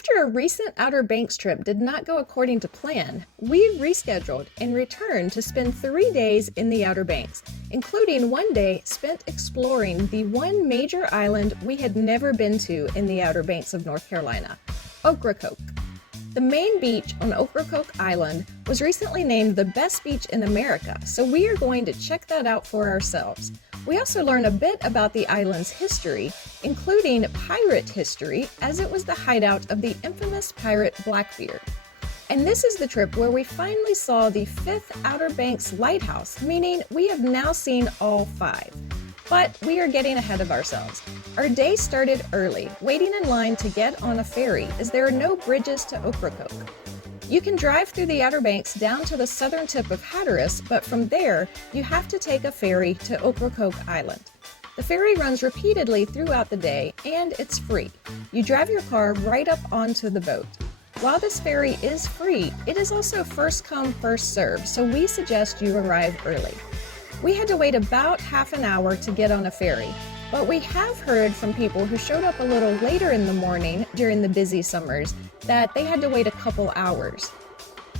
After a recent Outer Banks trip did not go according to plan, we rescheduled and returned to spend 3 days in the Outer Banks, including one day spent exploring the one major island we had never been to in the Outer Banks of North Carolina, Ocracoke. The main beach on Ocracoke Island was recently named the best beach in America, so we are going to check that out for ourselves. We also learn a bit about the island's history, including pirate history, as it was the hideout of the infamous pirate Blackbeard. And this is the trip where we finally saw the 5th Outer Banks lighthouse, meaning we have now seen all 5. But we are getting ahead of ourselves. Our day started early, waiting in line to get on a ferry, as there are no bridges to Ocracoke. You can drive through the Outer Banks down to the southern tip of Hatteras, but from there, you have to take a ferry to Ocracoke Island. The ferry runs repeatedly throughout the day, and it's free. You drive your car right up onto the boat. While this ferry is free, it is also first come, first served, so we suggest you arrive early. We had to wait about half an hour to get on a ferry, but we have heard from people who showed up a little later in the morning during the busy summers that they had to wait a couple hours.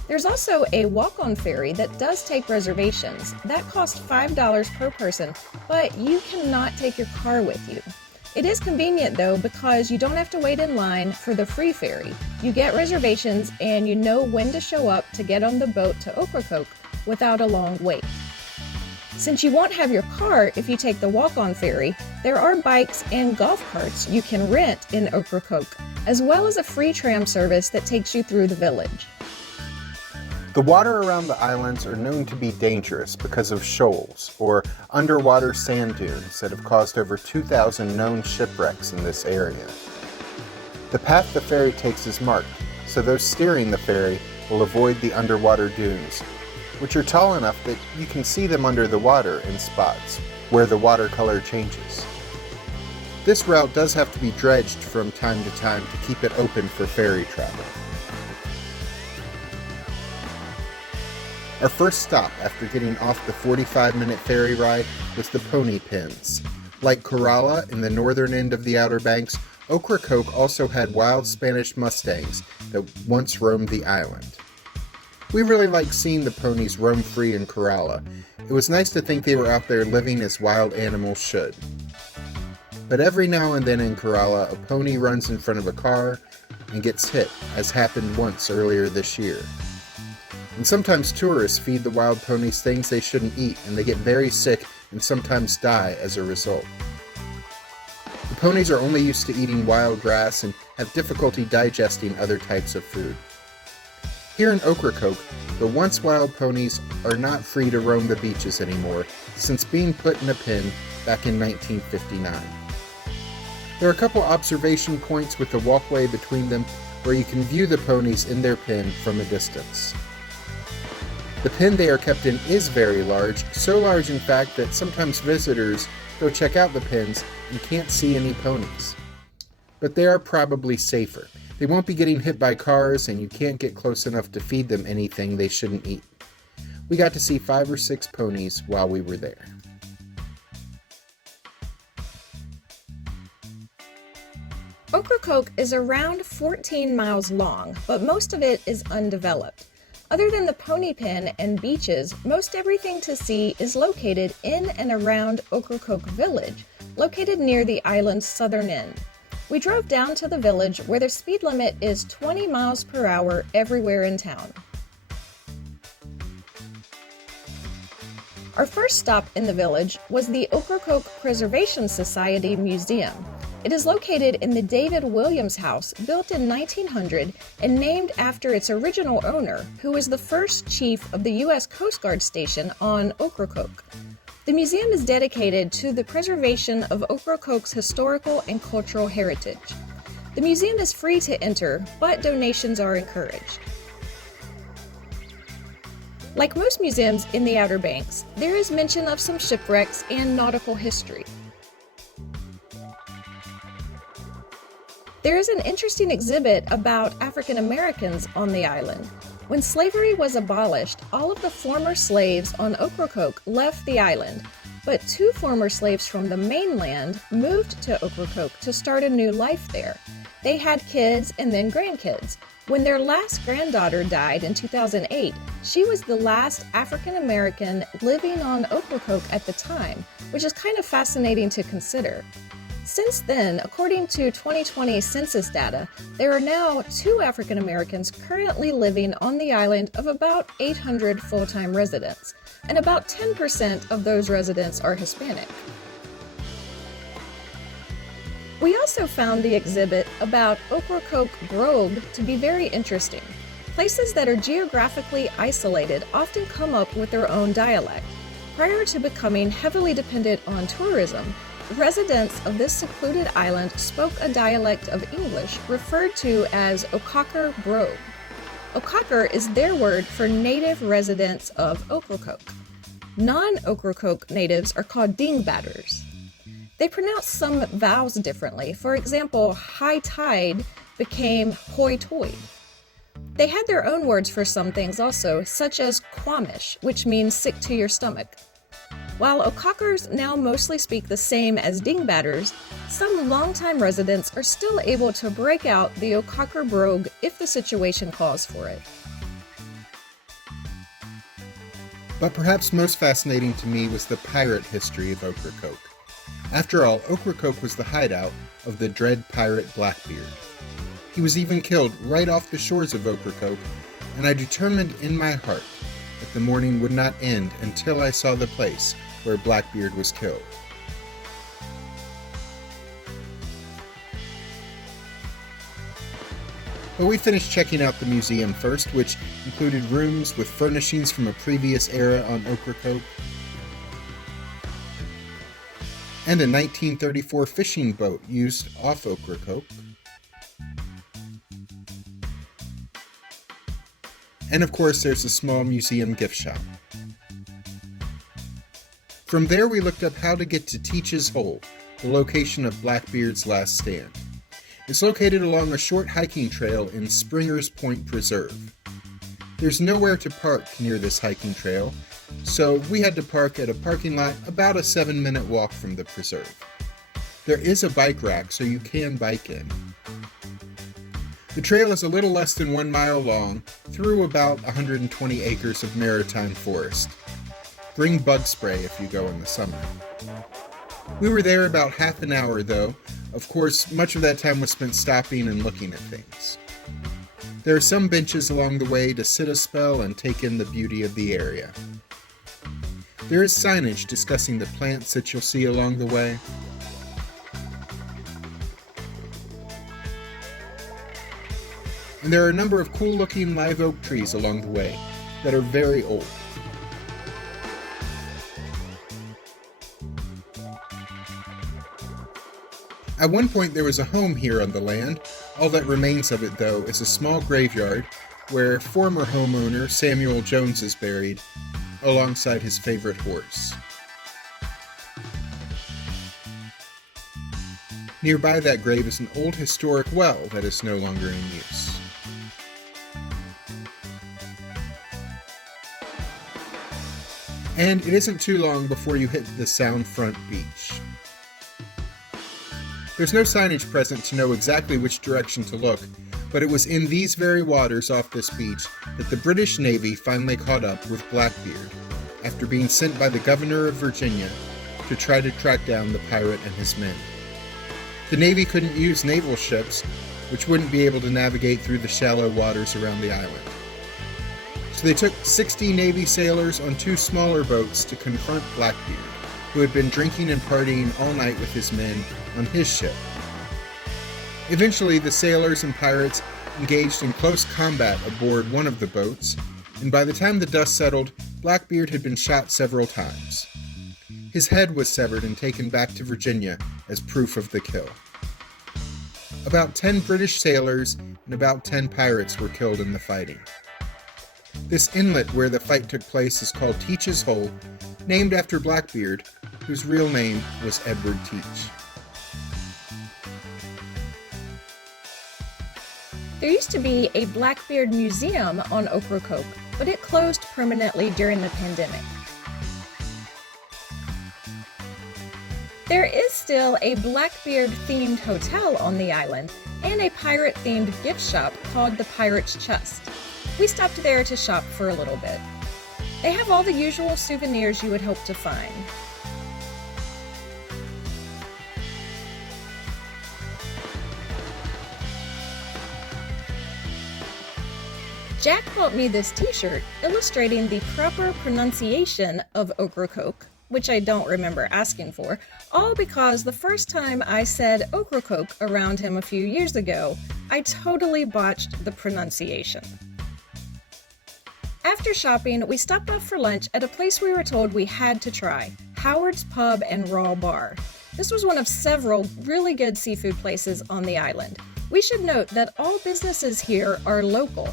There's also a walk-on ferry that does take reservations. That costs $5 per person, but you cannot take your car with you. It is convenient though because you don't have to wait in line for the free ferry. You get reservations and you know when to show up to get on the boat to Ocracoke without a long wait. Since you won't have your car if you take the walk-on ferry, there are bikes and golf carts you can rent in Ocracoke, as well as a free tram service that takes you through the village. The water around the islands are known to be dangerous because of shoals, or underwater sand dunes that have caused over 2,000 known shipwrecks in this area. The path the ferry takes is marked, so those steering the ferry will avoid the underwater dunes, which are tall enough that you can see them under the water in spots, where the watercolor changes. This route does have to be dredged from time to time to keep it open for ferry travel. Our first stop after getting off the 45-minute ferry ride was the Pony Pens. Like Corolla in the northern end of the Outer Banks, Ocracoke also had wild Spanish Mustangs that once roamed the island. We really liked seeing the ponies roam free in Corolla. It was nice to think they were out there living as wild animals should. But every now and then in Corolla, a pony runs in front of a car and gets hit, as happened once earlier this year. And sometimes tourists feed the wild ponies things they shouldn't eat, and they get very sick and sometimes die as a result. The ponies are only used to eating wild grass and have difficulty digesting other types of food. Here in Ocracoke, the once wild ponies are not free to roam the beaches anymore since being put in a pen back in 1959. There are a couple observation points with the walkway between them where you can view the ponies in their pen from a distance. The pen they are kept in is very large, so large in fact that sometimes visitors go check out the pens and can't see any ponies. But they are probably safer. They won't be getting hit by cars, and you can't get close enough to feed them anything they shouldn't eat. We got to see 5 or 6 ponies while we were there. Ocracoke is around 14 miles long, but most of it is undeveloped. Other than the pony pen and beaches, most everything to see is located in and around Ocracoke Village, located near the island's southern end. We drove down to the village where the speed limit is 20 miles per hour everywhere in town. Our first stop in the village was the Ocracoke Preservation Society Museum. It is located in the David Williams House, built in 1900 and named after its original owner, who was the first chief of the U.S. Coast Guard station on Ocracoke. The museum is dedicated to the preservation of Ocracoke's historical and cultural heritage. The museum is free to enter, but donations are encouraged. Like most museums in the Outer Banks, there is mention of some shipwrecks and nautical history. There is an interesting exhibit about African Americans on the island. When slavery was abolished, all of the former slaves on Ocracoke left the island, but 2 former slaves from the mainland moved to Ocracoke to start a new life there. They had kids and then grandkids. When their last granddaughter died in 2008, she was the last African American living on Ocracoke at the time, which is kind of fascinating to consider. Since then, according to 2020 census data, there are now 2 African Americans currently living on the island of about 800 full-time residents, and about 10% of those residents are Hispanic. We also found the exhibit about Ocracoke Brogue to be very interesting. Places that are geographically isolated often come up with their own dialect. Prior to becoming heavily dependent on tourism, residents of this secluded island spoke a dialect of English referred to as Ocracoke Brogue. Ocracoke is their word for native residents of Ocracoke. Non-Ocracoke natives are called dingbatters. They pronounce some vowels differently. For example, high tide became hoi-toid. They had their own words for some things also, such as quamish, which means sick to your stomach. While Ocracockers now mostly speak the same as dingbatters, some longtime residents are still able to break out the Ocracoke brogue if the situation calls for it. But perhaps most fascinating to me was the pirate history of Ocracoke. After all, Ocracoke was the hideout of the dread pirate Blackbeard. He was even killed right off the shores of Ocracoke, and I determined in my heart that the morning would not end until I saw the place where Blackbeard was killed. But we finished checking out the museum first, which included rooms with furnishings from a previous era on Ocracoke, and a 1934 fishing boat used off Ocracoke, and of course there's a small museum gift shop. From there we looked up how to get to Teach's Hole, the location of Blackbeard's last stand. It's located along a short hiking trail in Springer's Point Preserve. There's nowhere to park near this hiking trail, so we had to park at a parking lot about a 7-minute walk from the preserve. There is a bike rack, so you can bike in. The trail is a little less than 1 mile long, through about 120 acres of maritime forest. Bring bug spray if you go in the summer. We were there about half an hour though. Of course, much of that time was spent stopping and looking at things. There are some benches along the way to sit a spell and take in the beauty of the area. There is signage discussing the plants that you'll see along the way. And there are a number of cool-looking live oak trees along the way that are very old. At one point there was a home here on the land. All that remains of it, though, is a small graveyard where former homeowner Samuel Jones is buried, alongside his favorite horse. Nearby that grave is an old historic well that is no longer in use. And it isn't too long before you hit the Soundfront Beach. There's no signage present to know exactly which direction to look, but it was in these very waters off this beach that the British Navy finally caught up with Blackbeard, after being sent by the governor of Virginia to try to track down the pirate and his men. The Navy couldn't use naval ships, which wouldn't be able to navigate through the shallow waters around the island. So they took 60 Navy sailors on 2 smaller boats to confront Blackbeard, who had been drinking and partying all night with his men on his ship. Eventually, the sailors and pirates engaged in close combat aboard one of the boats, and by the time the dust settled, Blackbeard had been shot several times. His head was severed and taken back to Virginia as proof of the kill. About 10 British sailors and about 10 pirates were killed in the fighting. This inlet where the fight took place is called Teach's Hole, named after Blackbeard, whose real name was Edward Teach. There used to be a Blackbeard museum on Ocracoke, but it closed permanently during the pandemic. There is still a Blackbeard-themed hotel on the island and a pirate-themed gift shop called the Pirate's Chest. We stopped there to shop for a little bit. They have all the usual souvenirs you would hope to find. Jack bought me this t-shirt illustrating the proper pronunciation of Ocracoke, which I don't remember asking for, all because the first time I said Ocracoke around him a few years ago, I totally botched the pronunciation. After shopping, we stopped off for lunch at a place we were told we had to try, Howard's Pub and Raw Bar. This was one of several really good seafood places on the island. We should note that all businesses here are local.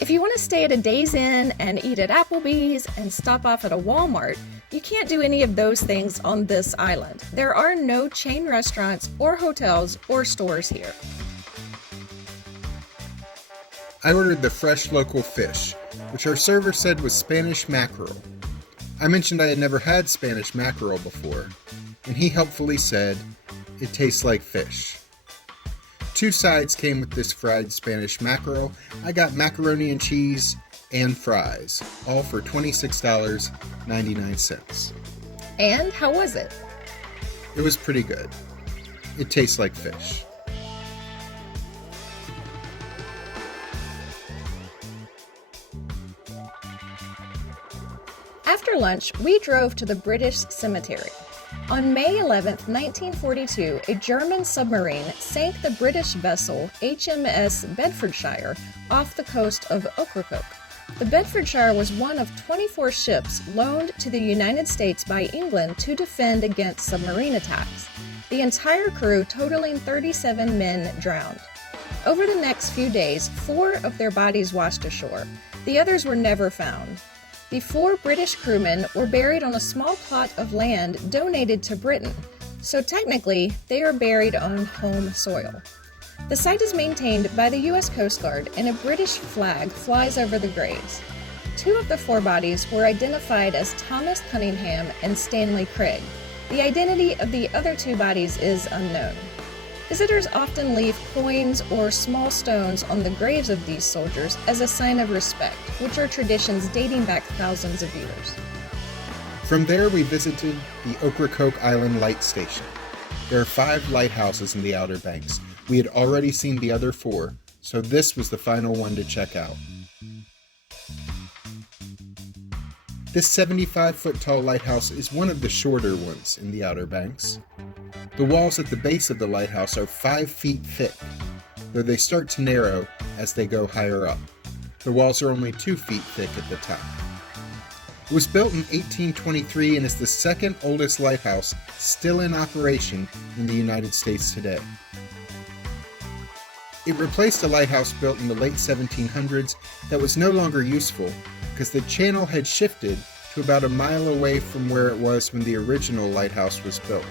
If you want to stay at a Days Inn and eat at Applebee's and stop off at a Walmart, you can't do any of those things on this island. There are no chain restaurants or hotels or stores here. I ordered the fresh local fish, which our server said was Spanish mackerel. I mentioned I had never had Spanish mackerel before, and he helpfully said, "It tastes like fish." 2 sides came with this fried Spanish mackerel. I got macaroni and cheese and fries, all for $26.99. And how was it? It was pretty good. It tastes like fish. After lunch, we drove to the British Cemetery. On May 11, 1942, a German submarine sank the British vessel HMS Bedfordshire off the coast of Ocracoke. The Bedfordshire was one of 24 ships loaned to the United States by England to defend against submarine attacks. The entire crew, totaling 37 men, drowned. Over the next few days, 4 of their bodies washed ashore. The others were never found. The 4 British crewmen were buried on a small plot of land donated to Britain, so technically they are buried on home soil. The site is maintained by the U.S. Coast Guard, and a British flag flies over the graves. 2 of the 4 bodies were identified as Thomas Cunningham and Stanley Craig. The identity of the other 2 bodies is unknown. Visitors often leave coins or small stones on the graves of these soldiers as a sign of respect, which are traditions dating back thousands of years. From there, we visited the Ocracoke Island light station. There are 5 lighthouses in the Outer Banks. We had already seen the other 4, so this was the final one to check out. This 75-foot tall lighthouse is one of the shorter ones in the Outer Banks. The walls at the base of the lighthouse are 5 feet thick, though they start to narrow as they go higher up. The walls are only 2 feet thick at the top. It was built in 1823 and is the second oldest lighthouse still in operation in the United States today. It replaced a lighthouse built in the late 1700s that was no longer useful because the channel had shifted to about a mile away from where it was when the original lighthouse was built.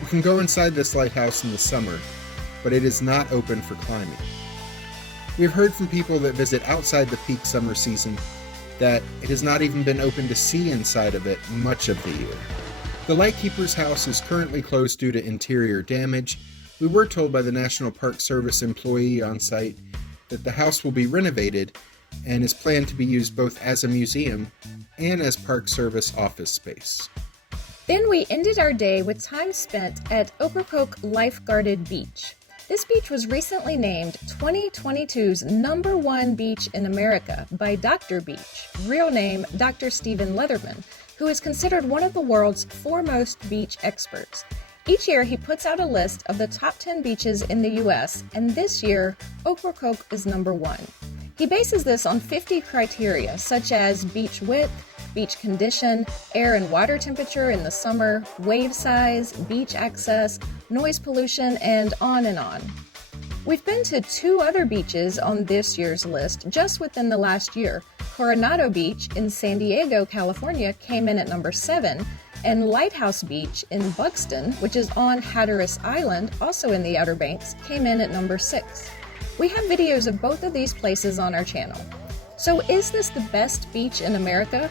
You can go inside this lighthouse in the summer, but it is not open for climbing. We have heard from people that visit outside the peak summer season that it has not even been open to see inside of it much of the year. The lightkeeper's house is currently closed due to interior damage. We were told by the National Park Service employee on site that the house will be renovated and is planned to be used both as a museum and as Park Service office space. Then we ended our day with time spent at Ocracoke Lifeguarded Beach. This beach was recently named 2022's #1 beach in America by Dr. Beach, real name Dr. Stephen Leatherman, who is considered one of the world's foremost beach experts. Each year he puts out a list of the top 10 beaches in the U.S., and this year, Ocracoke is #1. He bases this on 50 criteria such as beach width, beach condition, air and water temperature in the summer, wave size, beach access, noise pollution, and on and on. We've been to 2 other beaches on this year's list just within the last year. Coronado Beach in San Diego, California came in at #7, and Lighthouse Beach in Buxton, which is on Hatteras Island, also in the Outer Banks, came in at #6. We have videos of both of these places on our channel. So is this the best beach in America?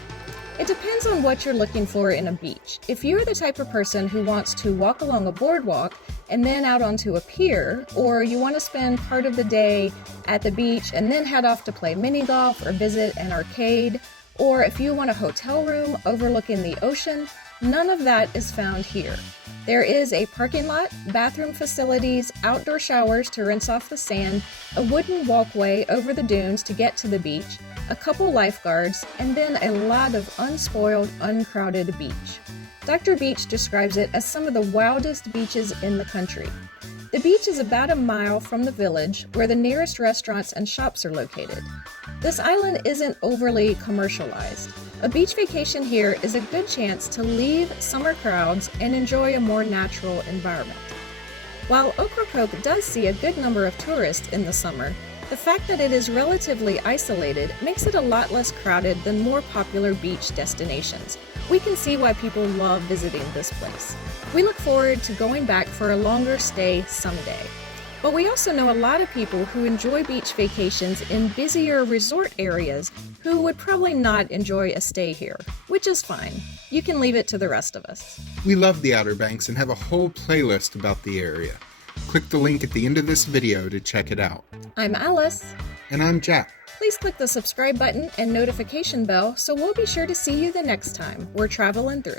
It depends on what you're looking for in a beach. If you're the type of person who wants to walk along a boardwalk and then out onto a pier, or you want to spend part of the day at the beach and then head off to play mini golf or visit an arcade, or if you want a hotel room overlooking the ocean, none of that is found here. There is a parking lot, bathroom facilities, outdoor showers to rinse off the sand, a wooden walkway over the dunes to get to the beach, a couple lifeguards, and then a lot of unspoiled, uncrowded beach. Dr. Beach describes it as some of the wildest beaches in the country. The beach is about a mile from the village, where the nearest restaurants and shops are located. This island isn't overly commercialized. A beach vacation here is a good chance to leave summer crowds and enjoy a more natural environment. While Ocracoke does see a good number of tourists in the summer, the fact that it is relatively isolated makes it a lot less crowded than more popular beach destinations. We can see why people love visiting this place. We look forward to going back for a longer stay someday. But we also know a lot of people who enjoy beach vacations in busier resort areas who would probably not enjoy a stay here, which is fine. You can leave it to the rest of us. We love the Outer Banks and have a whole playlist about the area. Click the link at the end of this video to check it out. I'm Alice. And I'm Jack. Please click the subscribe button and notification bell so we'll be sure to see you the next time we're traveling through.